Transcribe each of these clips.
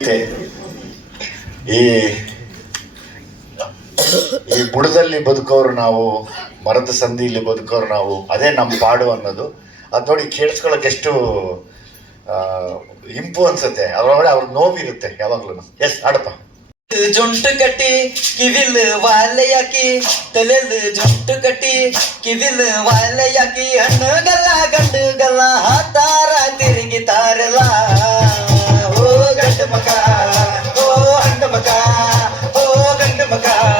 ಈ ಈ ಬುಡದಲ್ಲಿ ಬದುಕೋರು ನಾವು, ಮರದ ಸಂಧಿಯಲ್ಲಿ ಬದುಕೋರು ನಾವು, ಅದೇ ನಮ್ಮ ಪಾಡು ಅನ್ನೋದು. ಅದು ನೋಡಿ ಕೇಳಿಸ್ಕೊಳಕ್ಕೆ ಎಷ್ಟು ಇಂಪು ಅನ್ಸುತ್ತೆ. ಅದರೊಳಗಡೆ ಅವ್ರ ನೋವಿರುತ್ತೆ ಯಾವಾಗ್ಲೂ. ಎಸ್ ಆಡಪ್ಪ ಜೊಂಟು ಕಟ್ಟಿ ಕಿವಿಲ್ ವಾಲೆಯಾಕಿ ತಲೆಲ್ ಜೊಂಟು ಕಟ್ಟಿ ಕಿವಿಲ್ ವಾಲೆಯಾಕಿ ಗಂಡುಗಲ್ಲ நமக்கா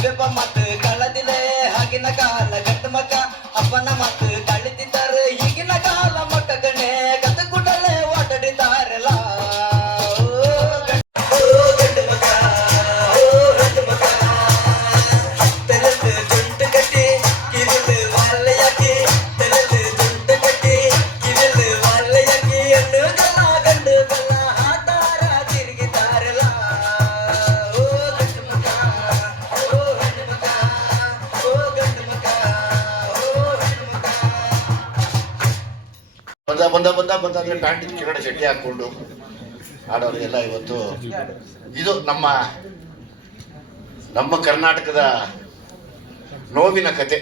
ಮಗ ಮಾತು ಕಳ್ಳದಿಲೆ ಆಗಿನ ಕಾಲ ಗಟ್ಟ ಮಗ ಅಪ್ಪನ ಮಾತು ಕಳೆದಿದ್ದಾರೆ ಈಗಿನ ಕಾಲ ಬಂದ ಬಂದ ಬಂದ ಬಂದ ಅಂದ್ರೆ ಪ್ಯಾಂಟ್ ಕೆಳಗಡೆ ಚಡ್ಡಿ ಹಾಕೊಂಡು ಆಡೋರಿಗೆಲ್ಲ ಇವತ್ತು ಇದು ನಮ್ಮ ನಮ್ಮ ಕರ್ನಾಟಕದ ನೋವಿನ ಕತೆ.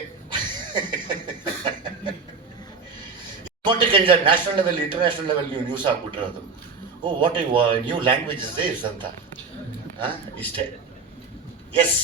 Enjoy national level, international level ನೀವು ನ್ಯೂಸ್ ಹಾಕ್ಬಿಟ್ಟಿರೋದು. Oh what new languages is ಅಂತ. ಇಷ್ಟೇ. ಎಸ್